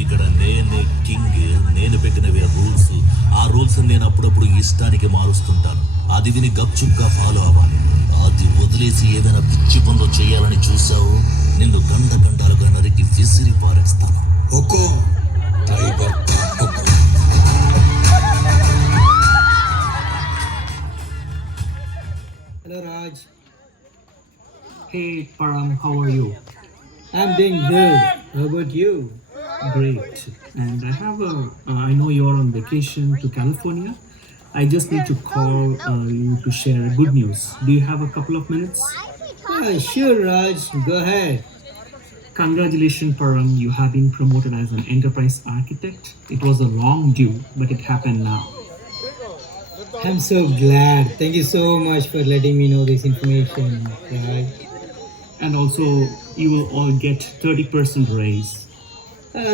ఇక్కడ నేనే కింగ్, నేను పెట్టినవే రూల్స్. ఆ రూల్స్ నేను అప్పుడప్పుడు ఇష్టానికి మారుస్తుంటాను. అది విని గప్చుప్గా ఫాలో అవ్వాలి. అది వదిలేసి ఏదైనా పిచ్చి పనులు చేయాలని చూసావు, నిన్ను గండాలుగా నరికి విసిరి పారేస్తాను. ఒక్కో Hello Raj. Hey Param, how are you? I'm doing good. How about you? Great. And I know you're on vacation to California. I just need to call you to share good news. Do you have a couple of minutes? Yeah, sure Raj. Go ahead. Congratulations Param, you have been promoted as an enterprise architect. It was a long due, but it happened now. I'm so glad. Thank you so much for letting me know this information, Raj. And also, you will all get 30% raise.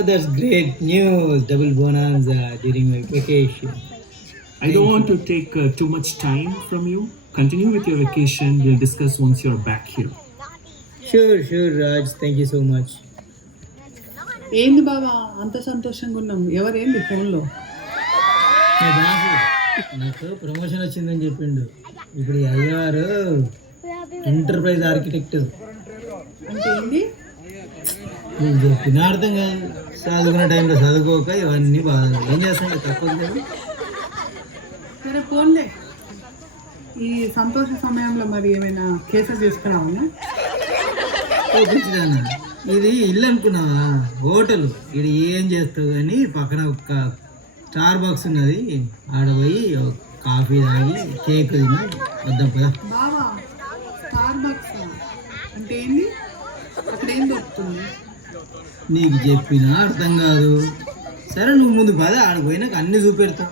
That's great news. Double bonanza during my vacation. I don't want to take too much time from you. Continue with your vacation. We'll discuss once you're back here. Sure, Raj. Thank you so much. ఏంది బావా అంత సంతోషంగా ఉన్నాం? ఎవరేంది ఫోన్లో? మా boss నాకు promotion వచ్చిందని చెప్పిండు. ఇప్పుడు అయ్యారు ఎంటర్ప్రైజ్ ఆర్కిటెక్ట్. అంటే ఏంది? నేను చెప్పిన అర్థం కాదు. చదువుకునే టైంలో చదువుకోక ఇవన్నీ బాగా ఏం చేస్తాను తక్కువ కదా. సరే ఫోన్లే. ఈ సంతోష సమయంలో మరి ఏమైనా కేసెస్ తీసుకురావన్నా? చూపించడానా? ఇది ఇల్లు అనుకున్నావా? హోటల్. ఇది ఏం చేస్తావు కానీ పక్కన ఒక స్టార్ బాక్స్ ఉన్నది, ఆడ పోయి కాఫీ తాగి కేక్ తిని వద్దాం కదా. బావా స్టార్ బాక్స్ అంటే ఏంది? అక్కడ ఏం దొరుకుతుంది? నీకు చెప్పినా అర్థం కాదు. సరే నువ్వు ముందు పద, ఆడికి పోయినాక అన్నీ చూపెడతా.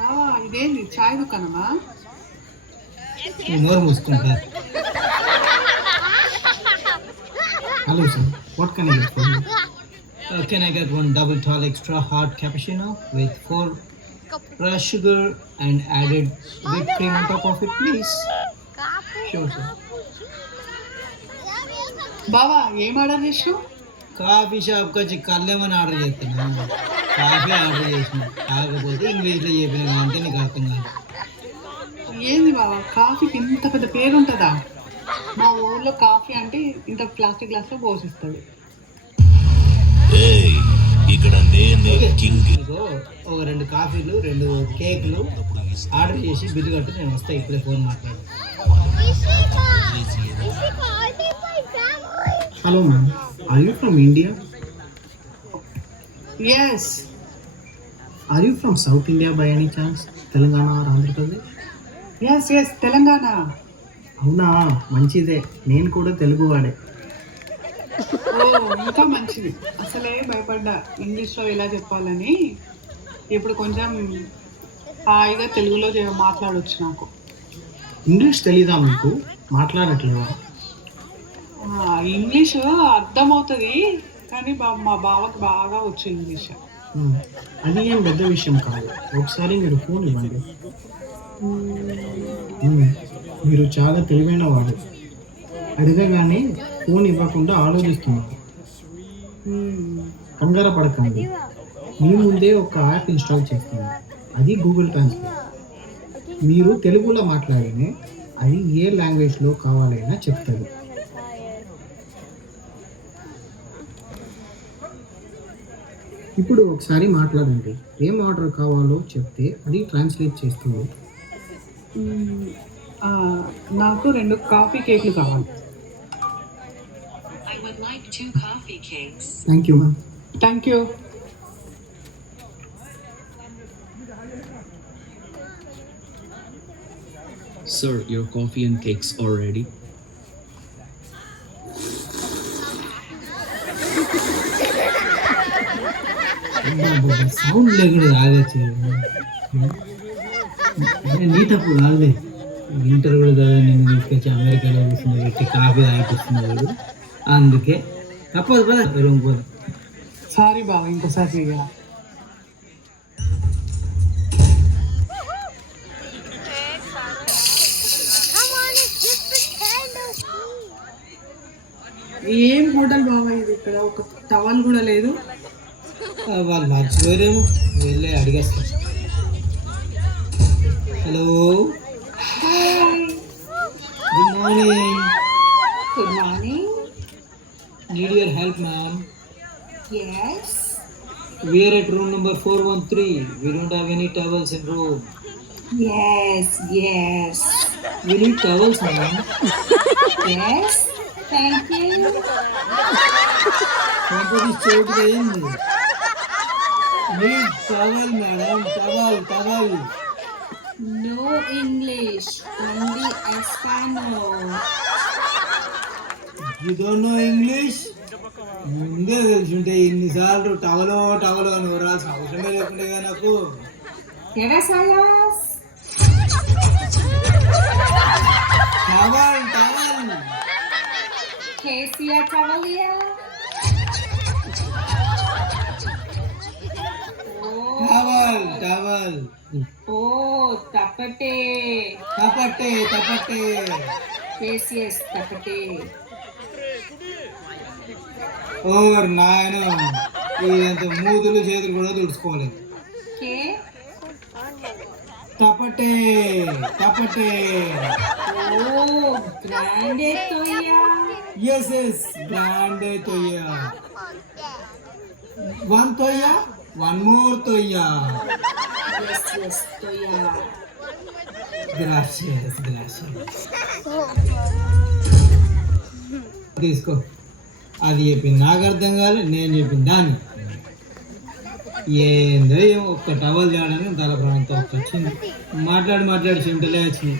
బావా ఇదేంది చాయ్ దుకాణమా? నువ్వు నోరు మూసుకుంటా. Hello sir, what can I get for you? Can I get one double tall extra hot cappuccino with 4 rush sugar and added whipped cream on top of it, please? Sure, sir. బావా ఏం order చేసావు? Coffee షాప్కి వచ్చి కళ్ళేమని order చేస్తున్నా. Coffee order చేసిన, కాకపోతే ఇంగ్లీష్లో చెప్పిన అంటే నీకు అర్థం కాదు. ఏంది బావా కాఫీకి ఇంత పెద్ద పేరు ఉంటుందా? మా ఊళ్ళో కాఫీ అంటే ఇంత ప్లాస్టిక్ గ్లాస్లో పోసిస్తుంది. ఇక్కడ నేనే కింగ్. ఇదిగో ఒక 2 కాఫీలు 2 కేకులు ఆర్డర్ చేసి బిల్లు కట్టు, నేను వస్తా. ఇప్పుడే ఫోన్ మాట్లాడు. Hello ma'am, are you from India? Yes. Are you from South India by any chance? Telangana or Andhra Pradesh? Yes Telangana. అవునా, మంచిదే. నేను కూడా తెలుగువాడే. ఓ ఇంకా మంచిది. అసలే భయపడ్డా ఇంగ్లీష్లో ఎలా చెప్పాలని. ఇప్పుడు కొంచెం హాయిగా తెలుగులో మాట్లాడవచ్చు నాకు. ఇంగ్లీష్ తెలీదా మీకు? మాట్లాడట్లేవా? ఇంగ్లీష్ అర్థమవుతుంది కానీ మా బావకి బాగా వచ్చు ఇంగ్లీష్. అది ఏం పెద్ద విషయం కాదు. ఒకసారి మీరు ఫోన్ ఇవ్వండి. మీరు చాలా తెలివైన వాడు. అడగగానే ఫోన్ ఇవ్వకుండా ఆలోచిస్తున్నారు. కంగారు పడకండి. మీ ముందే ఒక యాప్ ఇన్స్టాల్ చేస్తాను. అది గూగుల్ ట్రాన్స్లేట్. మీరు తెలుగులో మాట్లాడినే అది ఏ లాంగ్వేజ్లో కావాలైనా చెప్తుంది. ఇప్పుడు ఒకసారి మాట్లాడండి. ఏం ఆర్డర్ కావాలో చెప్తే అది ట్రాన్స్లేట్ చేస్తుంది. నాకు 2 కాఫీ కేకులు కావాలి. Thank you ma'am. Thank you. Sir, your coffee and cakes are ready. Sound లేకుండా తాగచ్చు. నీ తప్పు కాదులే. ఇంటర్ కూడా కదా నేను తీసుకొచ్చి అమెరికాలో కూర్చుని పెట్టి కాఫీ తాగిపిస్తున్నాడు. అందుకే తప్పదు కదా. రూమ్ పోదు. సారీ బావ, ఇంకోసారి చెయ్యాలి. ఏం హోటల్ బాబా ఇది? ఇక్కడ ఒక టవల్ కూడా లేదు. వాళ్ళు మర్చిపోయారేమో, వెళ్ళి అడిగేస్తా. Hello, good morning. Good morning. Need your help ma'am. Yes. We are at room number 413. We don't have any towels in room. Yes. We need towels, ma'am. Yes. Thank you. Somebody showed the end. Need towel, madam. Towel. No English, only Espanol. You don't know English? ముందే తెలుసుంటే ఇన్నిసార్లు టవలో అని ఊరాల్సిన అవసరమే లేకుండే కదా నాకు. ¿Quieres sayas? Towel. ¿Qué sea cavalier? Towel. Oh, tapate. తపట్టే. Yes, tapate. ఓర్ నాయన, ఇదంత మూతులు చేతులు కూడా తుడుచుకోలేదు. ¿Qué? తపట్టే. Oh, grande toya. ఎస్ గ్రాండే తొయ్య. వన్ తొయ్య, వన్ మోర్ తొయ్య. Yes, toya. గ్రాషియస్. తీసుకో. అది చెప్పింది నాకు అర్థం కాదు, నేను చెప్పింది దాన్ని. ఏందో ఏమో ఒక్క టవల్ చేయడానికి తల ప్రాంతం వచ్చింది. మాట్లాడి చెమటలే వచ్చినాయి.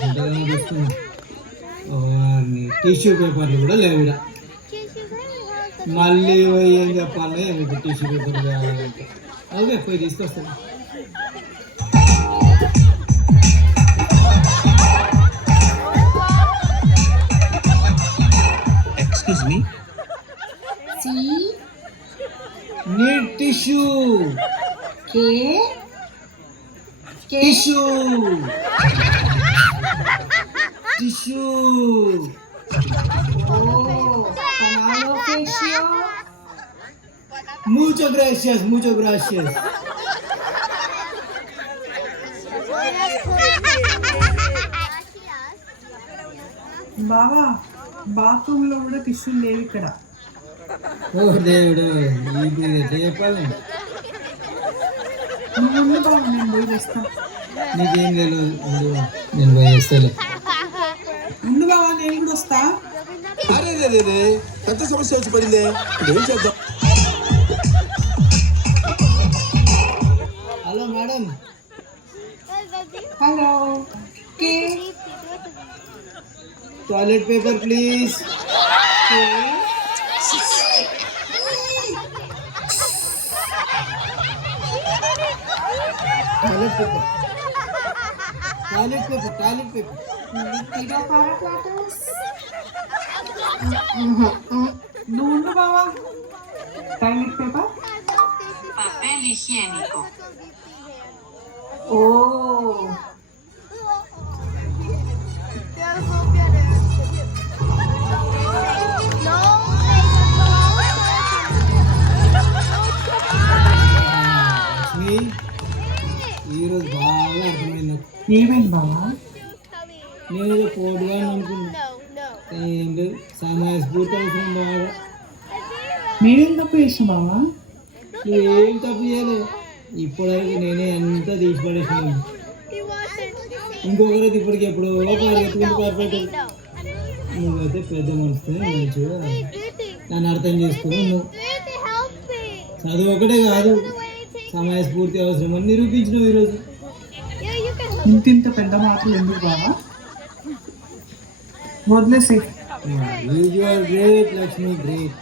చెమటగా తీసుకున్నా. టిష్యూ పేపర్లు కూడా లేవు ఈడ. మళ్ళీ పోయి ఏం చెప్పాలి, మీకు టిష్యూ పేపర్లు కావాలంటే ఓకే పోయి తీసుకొస్తాను. Excuse me? Sí. Need tissue. ¿Qué? Tissue. Oh, canalo facio. Muchas gracias. బావా, బాత్రూమ్ లో కూడా టిష్యూలు లేవు ఇక్కడ. ఓ దేవుడు, ఇది ఎట్లా చెప్పాలి? నువ్వు ఉండు బావా, నేను పోయి తెస్తా. నీకేం తెలియదు, నేను పోయి చేస్తాను. ఉండు బావా, నేను కూడా వస్తా. అరే పెద్ద సమస్య వచ్చి పడిందే, ఇప్పుడు ఏం చేద్దాం? Hello madam. Hello. K toilet paper please. Toilet paper. Tiro para platos. నువ్వు ఉండు బావా. Toilet paper. Papel higiénico. Oh. ఈరోజు బాగా అర్థమైంది నాకు. ఏమైంది బావా? నేను ఏదో పోటుగా అనుకున్నా. ఏం లేదు, సమయస్ఫూర్తి అవసరం బాగా. నేనేం తప్పు చేసిన బావా? ఏం తప్పు చేయలేదు. ఇప్పటివరకు నేనే ఎంత తీసి పడేసాను. ఇంకొకరైతే ఇప్పటికి ఎప్పుడు పరిగెత్తుకుంటూ పర్ఫెక్ట్. నువ్వైతే పెద్ద మనసుతో మంచిగా నన్ను అర్థం చేసుకుని నువ్వు చదువు ఒకటే కాదు, సమయస్ఫూర్తి అవసరం అని నిరూపించినావు ఈరోజు. ఇంత పెద్ద మాటలు ఎందుకు బావా? వదిలేసి. You are great, Lakshmi, great.